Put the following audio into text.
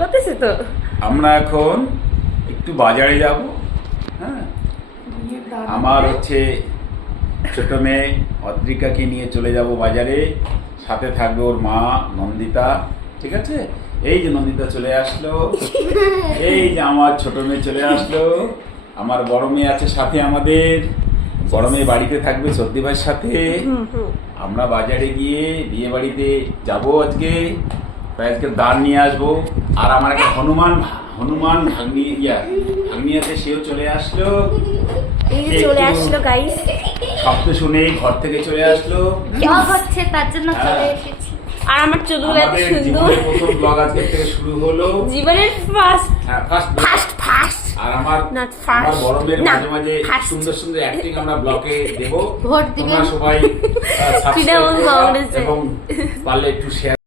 করতেছে তো। আমরা এখন একটু বাজারে যাব। হ্যাঁ, আমার হচ্ছে ছোট মেয়ে অদ্রিকাকে নিয়ে চলে যাব বাজারে, সাথে থাকবে ওর মা নন্দিতা। ঠিক আছে, এই যে নন্দিতা চলে আসলো, এই যে আমার ছোট মেয়ে চলে আসলো, আমার বড় মেয়ে আছে সাথে, আমাদের বড় মেয়ে বাড়িতে থাকবে সর্দি ভাইয়ের সাথে। আমরা বাজারে গিয়ে বিয়ে বাড়িতে যাবো আজকে, আজকে দান নিয়ে আসবো। আর আমার একটা হনুমান ভাগ্নি আছে, সেও চলে আসলো। এই যে চলে আসলো গাইস, শব্দ শুনে ঘর থেকে চলে আসলো। হচ্ছে তার জন্য চলে এসেছি। আর আমার চুলগুলো এত আমাদের সুন্দর। জীবনের প্রথম ব্লগ আজকে থেকে শুরু হলো। জীবনের ফার্স্ট ফার্স্ট। আর আমার Not first. আমার বড় মেয়ের না, মাঝে মাঝে first. সুন্দর সুন্দর অ্যাক্টিং আমরা ব্লগে দেব। ভোট দিবেন। তোমরা সবাই কিনা সাবস্ক্রাইব বলবো করো আমাদের যে। এবং পারলে একটু শেয়ার